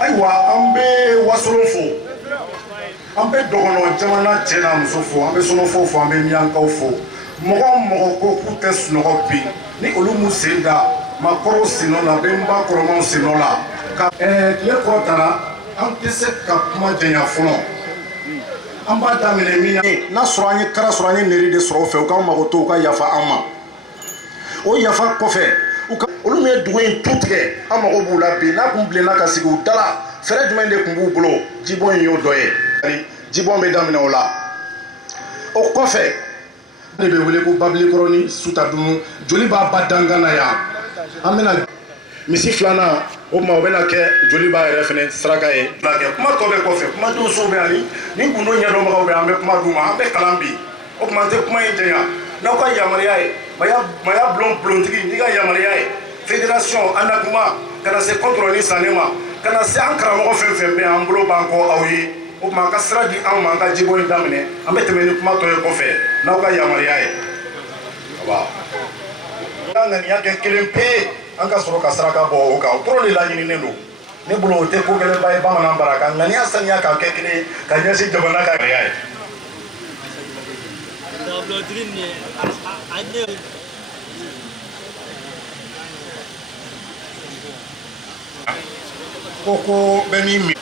Aiwa ambe wasolofo ambe dogono jamana tena musofo ambe sonofo ambe nyankofo mogo ko kute sunogo bi ni olumu senda makoro sinola bemba koromon sinola ka le kotara antese ka kuma jenya fono amba damene mi na soranye kara soranye neri de soro fe o ka mago to ka yafa amma o yafa kofe olu me dugu in tutigɛ an mago b'u la bi n'a kun bilenna ka sigi u dala fɛɛrɛ jumɛn de kun b'u bolo jibɔn in y'o dɔ ye jibɔn bɛ daminɛ o la o kɔfɛ ne bɛ wele ko babilikɔrɔ ni sutadunu joli b'a ba dangana yan an bɛna misi filanan o tuma o bɛna kɛ joli b'a yɛrɛ fɛnɛ saraka ye kuma tɔ bɛ kɔfɛ kumadenw so bɛ yan ni gundo ɲɛdɔnbagaw bɛ an bɛ kuma d'u ma an bɛ kalan bi o tuma n tɛ kuma in jɛnya n'aw ka yamaruya ye maya bulontigi n'i ka yamaruya ye fédération anakuma kana se contrôle sanne ma kana se an karamɔgɔ fɛn fɛn bɛ an bolo b'an kɔ aw ye o tuma ka sira di anw ma an ka jibɔ in daminɛ an bɛ tɛmɛ ni kuma tɔ ye kɔfɛ n'aw ka yamaruya ye awa an ŋaniya kɛ kelen pe an ka sɔrɔ ka saraka bɔ o kan o dɔrɔn de laɲininen don ne bolo o tɛ ko gɛlɛnba ye bamanan bara ka ŋaniya saniya ka kɛ kelen ye ka ɲɛsin jamana ka yamaruya ye. Koko beni mi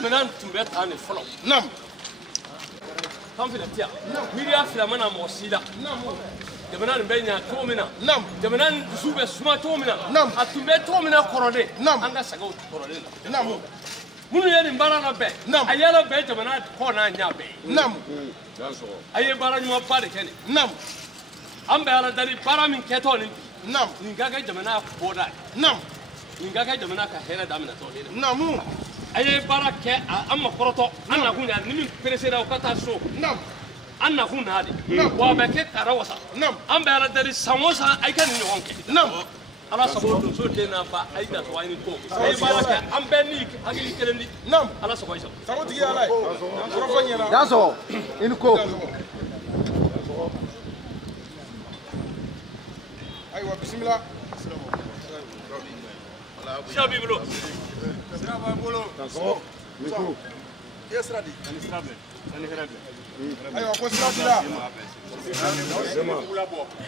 Maintenant, tu mets un effort. Non. Quand tu l'as Myria Flamana Morsila. Non. Maintenant, le bain à Tomina. Non. Maintenant, Zoubé Suma Tomina. Non. À tout mettre Tomina couronné. Non. Anga Sago couronné. Non. Mounia Barana Bay. Non. Ayala Bay, the Manat Kona Yabe. Non. Aye Barana Pari Kenny. Non. Ambara Dari Paramin Catoni. Non. Ningaga Jamana Boda. Non. Ningaga Jamana Hera Damina. No. Aye barake amma koroto anna huna nimi presera o kata so nam anna huna hadi wa beke karawasa nam ambe ala dari samosa ay kan ni wonke nam ala sabo so de na ba ay da so ayni ko aye barake ambe ni agili kelendi nam ala so ko iso sabo tigi ala korofo nyana daso in ko aywa bismillah Shabi bro. Siraba bolo. Miko. Yesradi. Anisrabe. Anihrabe. Ayo ko sirabila.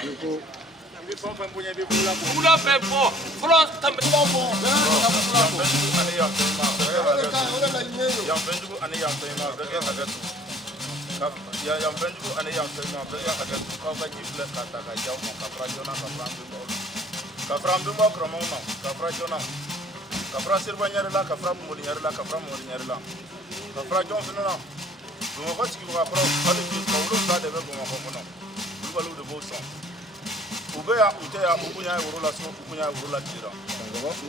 Miko. Ambi pompa mbunya bi kula bo. Kula be bo. France tambe bo. Ani ya tema. Ya bendu ani ya tema. Bege hagatu. Ya bendu ani ya tema. Bege hagatu. Ka ba jifle kata ka jaw mo ka prajona ka prandu bo. Kafram bimba kromona kafra jona kafra sirba nyarela kafra modi nyarela kafra modi nyarela kafra jon finana dum ko tiki ko kafra hadi ki ko lu da de be ko ko no lu balu de bo son ube ya ute ya ubunya ya wurula so ubunya ya wurula tira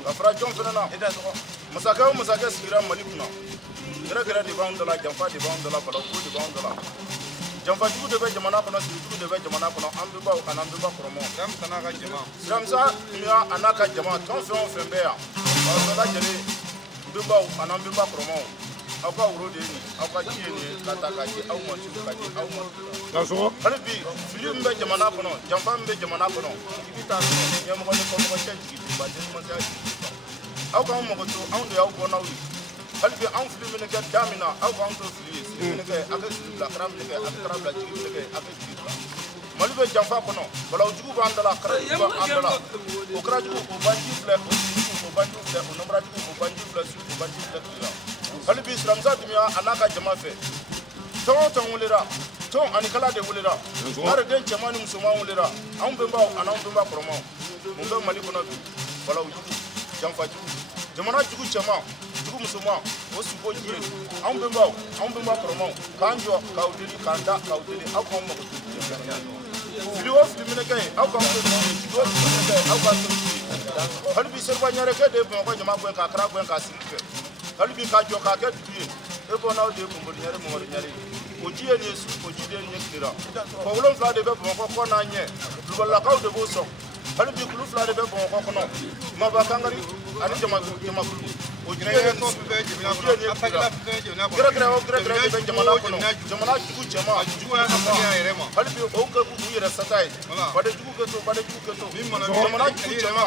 kafra jon finana musaka sigira malikuna gara de bawndala jamfa de bawndala bala ko de bawndala jamfa jugu de be jamana kono jugu de be jamana kono ambe ba anambe ba kromo ram tanaka jama ramsa miya anaka jama ton fembe ya wala jere be ba anambe ba kromo akwa wuro de ni akwa chie ni kataka ji au mo chu ka ji au mo daso ale bi film be jamana kono jamfa be jamana kono ibita so nyamo ko ko changi ba de mo sa akwa mo ko to an do ya ko na wi albi an film ne ga damina akwa an to film ne ga akasi la kram ne ga akram la ji ne ga akasi malibe jamfa kono bala ujugu bandala kara ba andala okra jugu ko banji fle ko banji fle ko nombra jugu ko banji fle su ko banji fle ya albi islamza dunya anaka jama fe ton wulira ton anikala de wulira are den chamani musuma wulira an bemba anan bemba promo mun be mali kono bala ujugu jamfa jugu jamana jugu chama jugu musuma o su ko jiye an bemba promo kanjo kaudili kanda kaudili akon mo ko video film ne kay aw kan ko halbi serba nyare ke de ko nyama ko ka kra ko ka silke halbi ka jo ka ke tuye e ko na de ko nyare mo nyare o jiye ni su o jide ni kira ko wolon fa de be ko na nye lubalakaw de b'o sɔn hali bi kulu 2 de bɛ Bamakɔ kɔnɔ Maba Kangari ani Jamakulu o jiye ni gɛrɛgɛrɛ o gɛrɛgɛrɛ de bɛ jamana kɔnɔ jamana jugu cɛman hali bi o kɛ k'u yɛrɛ sata ye badejugu kɛ to jamana jugu cɛman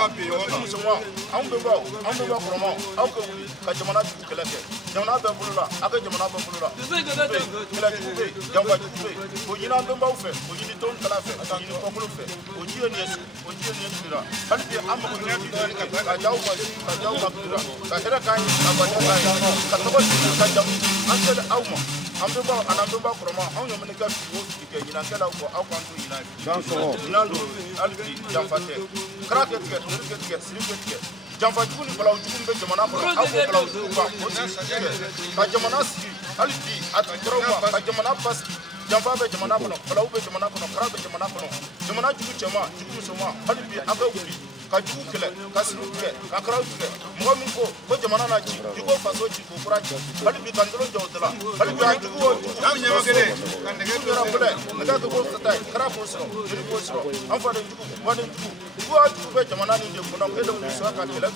musoman anw bɛnbaw kɔrɔmaw aw ka wuli ka jamana jugu kɛlɛ kɛ jamana bɛɛ bolo la aw ka jamana bɛɛ bolo la kɛlɛjugu bɛ yen janfajugu bɛ yen o ɲini an bɛnbaw fɛ o ɲini tɔnkala fɛ o ɲini kɔkolo fɛ o ji ye nin ye sira hali bi an mago bɛ ka jaw ka bila ka hɛrɛ k'an ye ka baɲa k'an ye ka tɔgɔ sigi ka jamu an sera aw ma an bɛnbaw ani an bɛnbaw kɔrɔma anw ɲamani ka fili o fili kɛ ɲinankɛlaw kɔ aw k'an to ɲinan ye ɲinan don hali bi janfa tɛ kara kɛ tigɛ tori kɛ tigɛ siri kɛ tigɛ janfajugu ni balajugu bɛ jamana kɔnɔ aw k'o balajugu ban o sigi tigɛ ka jamana sigi hali bi a tigɛrɛw ma ka jamana basigi janfa bɛ jamana kɔnɔ balawu bɛ jamana kɔnɔ kara bɛ jamana kɔnɔ jamana jugu cɛman jugu musoman hali bi a bɛ wuli ka jugu kɛlɛ ka siriw tigɛ ka karaw tigɛ mɔgɔ min ko jamana na ci i ko faso ci k'o kura ci hali bi ka ndolo jɔ o tɛ la hali bi a jugu o jugu yɛrɛ filɛ nɛgɛ kɛ k'o tata ye kara k'o sɔrɔ jeli k'o sɔrɔ an faden jugu mɔden jugu jugu a jugu bɛ jamana nin de kɔnɔ e de wuli sɔrɔ ka kɛlɛ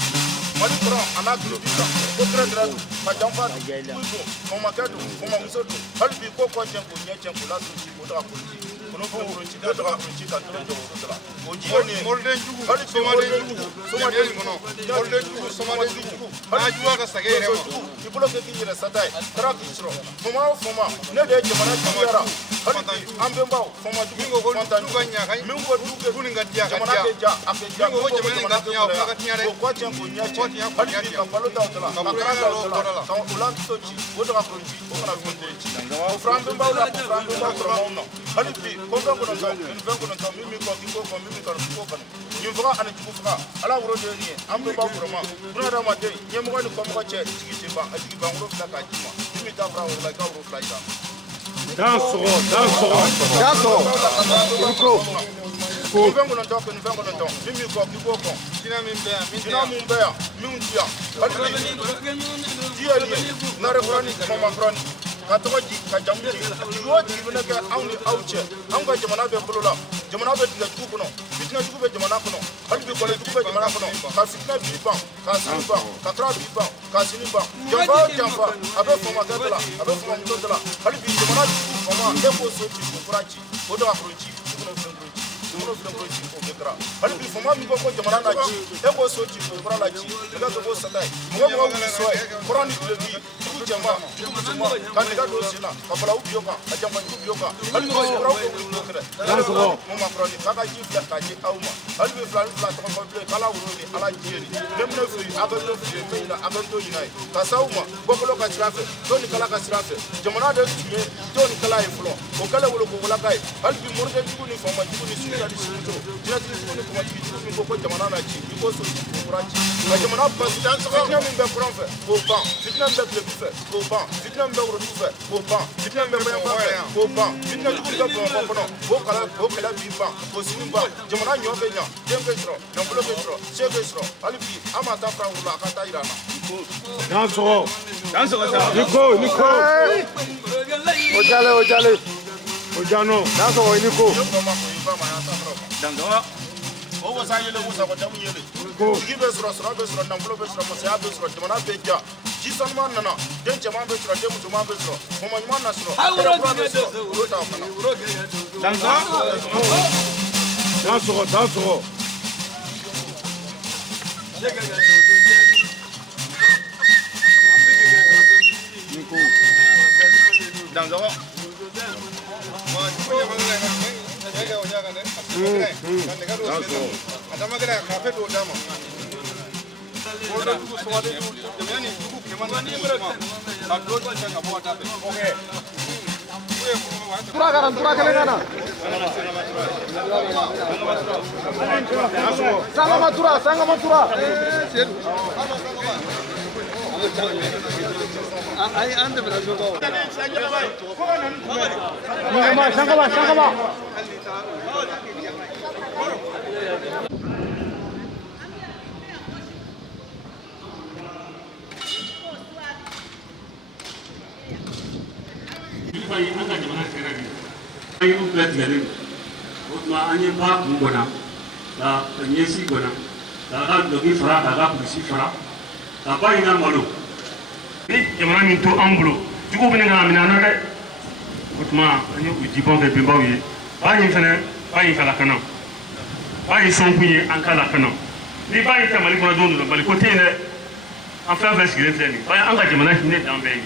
mali kɔrɔ a n'a kilo bi kan ko gɛrɛgɛrɛ don ka janfa don kuyi don kɔmakɛ don kɔmamuso don hali bi ko kɔ cɛn k'o ɲɛ cɛn k'o lasɔrɔ ci k'o daga k'o ci kono fo woro ci k'o daga k'o ci ka tɔrɔ jɔ o la o ji ye nin ye mɔden jugu hali bi mɔden jugu somaden kɔnɔ mɔden jugu somaden jugu hali jugu ka sɛgɛ yɛrɛ ma i bolo kɛ k'i yɛrɛ sata ye taara k'i sɔrɔ fama o fama ne de ye jamana juguyara hali bi an bɛnbaw fama jugu fantan jugu min ko dugu nin ka diya jamana kɛ ja a kɛ ja ko jamana kɛ ja o kɔ cɛn k'o ɲɛ cɛn hali bi ka balo da o tɛ la ka kara da o tɛ la ka o la to ci o daga k'o ci o kana fɛn den ci o fura an bɛnbaw la k'o fura an bɛnbaw kɔrɔmaw na hali bi ko fɛn kɔnɔntɔn nin fɛn kɔnɔntɔn min min kɔ k'i k'o fɔ min min kanu k'i k'o kanu nin faga ani jugu faga ala woro de ye nin ye an bɛnbaw kɔrɔma bunadamaden ɲɛmɔgɔ ni kɔmɔgɔ cɛ jigi tɛ ban a jigi ban woro fila k'a ji ma min min ta fara woro la i ka woro fila jira Dan sɔgɔ nin fɛn kɔnɔntɔn kɛ nin fɛn kɔnɔntɔn min min kɔ k'i k'o kɔ jinɛ min bɛ yan min tɛ yan min ti yan hali bi ji ye nin ye nare kurani mama kurani ka tɔgɔ di ka jamu di jigi o jigi bɛ kɛ anw ni aw cɛ anw ka jamana bɛ bolo la jamana bɛ tigɛ jugu kɔnɔ fitinɛ jugu bɛ jamana kɔnɔ hali bi kɔlɛ jugu bɛ jamana kɔnɔ ka fitinɛ bi ban ka sini ban ka kara bi ban ka sini ban janfa o janfa a bɛ famakɛ de la a bɛ famamuso de la hali bi jamana jugu fama e k'o so ci k'o kura ci o daga k'o ci o k'o fɛn ci o bɛ kɛra hali bi fama min ko jamana na ci e k'o so ci k'o kura la ci i ka kɛ k'o sata ye mɔgɔ wuli sɔ ye kɔrɔ ni tile bi jugu cɛman jugu musoman ka nɛgɛ don sen na ka balawu bi o kan ka janfajugu bi o kan hali bi kuraw bɛ wuli k'o kɛrɛ mun ma kɔrɔ ni k'a ka ji filɛ k'a di aw ma hali bi fila tɔgɔ fɔ bilen k'ala wolo ni ala ji ye ni ne bɛna fili a bɛ to fili fɛn ɲina a bɛ to ɲina ye ka s'aw ma bɔkolo ka sira fɛ to ni kala ka sira fɛ jamana de tun ye to ni kala ye fɔlɔ o kɛlɛ wolo ko walaka ye hali bi mɔrɔkɛ jugu ni famajugu ni suguya ni suguto jinɛtigi jugu ni kɔmatigi jugu min ko jamana na ci i ko so ci k'o kura ci ka jamana basi fitinɛ min bɛ kuran fɛ k'o ban fitinɛ min bɛ tilebi fɛ k'o ban fitinɛ min bɛ worodugu fɛ k'o ban fitinɛ min bɛ mayanfan fɛ k'o ban fitinɛ jugu min bɛ bamakɔ kɔnɔ k'o kɛlɛ b'i ban k'o sini ban jamana ɲɔ bɛ ɲa den bɛ sɔrɔ nafolo bɛ sɔrɔ se bɛ sɔrɔ hali bi an m'a ta fara wolo la a ka taa yira an na. Dan sɔgɔ Niko o jale o jano dan sɔgɔ Niko dangawa o wasa yele wusa ko jamu yele jigi bɛ sɔrɔ sɔrɔ bɛ sɔrɔ nafolo bɛ sɔrɔ masaya bɛ sɔrɔ jamana bɛ ja ji sanuman nana den cɛman bɛ sɔrɔ den musoman bɛ sɔrɔ mɔmɔ ɲuman na sɔrɔ kɛlɛ kura bɛ sɔrɔ olu t'a fana dan sɔgɔ dangawa Sangama Ay, ande me la jugó. Sangama. An ka jamana sɛgɛrɛ de an y'u bɛɛ tigɛlen don o tuma tuma an ye ba kun gɔnna ka ɲɛsi gɔnna k'a ka dɔki fara k'a ka kulusi fara ka ba in ka malo ni jamana min to an bolo juguw bɛ ka minɛ an na dɛ o tuma an ye o jibɔn kɛ bɛnbaw ye ba in fɛnɛ ba in ka lakana ba in sɔn kun ye an ka lakana ni ba in tɛ Mali kɔnɔ don dɔ la Mali ko tɛ yen dɛ an fɛn fɛn sigilen filɛ nin ba an ka jamana hinɛ dan bɛɛ ye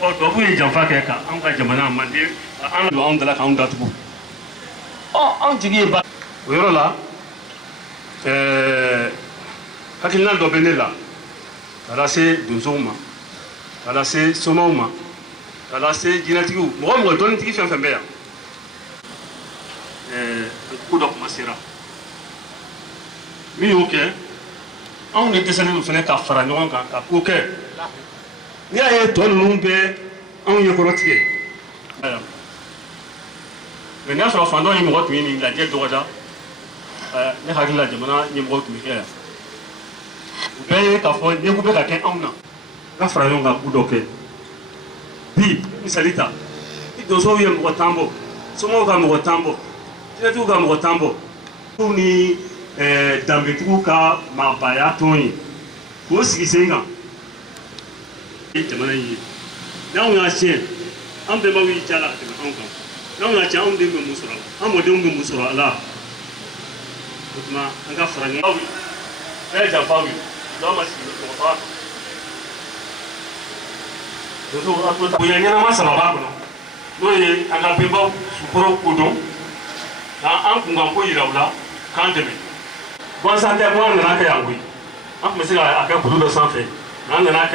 ɔ tubabuw ye janfa kɛ ka an ka jamana manden an don anw dala k'anw datugu anw jigi ye ba o yɔrɔ la hakilina dɔ bɛ ne la ka lase donsow ma ka lase somaw ma ka lase jinɛtigiw mɔgɔ o mɔgɔ dɔnnitigi fɛn fɛn bɛ yan ko dɔ kuma sera min y'o kɛ anw de dɛsɛlen don fɛnɛ ka fara ɲɔgɔn kan ka ko kɛ n'i y'a ye tɔ ninnu bɛ anw ye kɔrɔ tigɛ mɛ n'a sɔrɔ fan dɔ ye mɔgɔ tun ye nin lajɛ dɔgɔda ne hakili la jamana ɲɛmɔgɔ tun bɛ kɛ yan u bɛɛ ye k'a fɔ ɲɛko bɛ ka kɛ anw na ka fara ɲɔgɔn kan ko dɔ kɛ bi misali ta ni donsow ye mɔgɔ tan bɔ somɔgɔw ka mɔgɔ tan bɔ jinɛtigiw ka mɔgɔ tan bɔ ni danbetigiw ka maabaya tɔn ye k'o sigi sen kan jamana in ye n'anw y'a tiɲɛ an bɛnbaw y'i ja la ka tɛmɛ anw kan n'anw y'a tiɲɛ anw den bɛ mun sɔrɔ a la an mɔdenw bɛ mun sɔrɔ a la o tuma an ka fara ɲɔgɔn kan bɛɛ ye janfaw ye dɔw ma sigi mɔgɔ faga donsow bonya ɲɛnama saba b'a kɔnɔ n'o ye an ka bɛnbaw sukɔrɔ ko dɔn k'an kunkan ko yira u la k'an dɛmɛ gansan tɛ ko an nana kɛ yan koyi an tun bɛ se k'a kɛ kulu dɔ sanfɛ n'an nana kɛ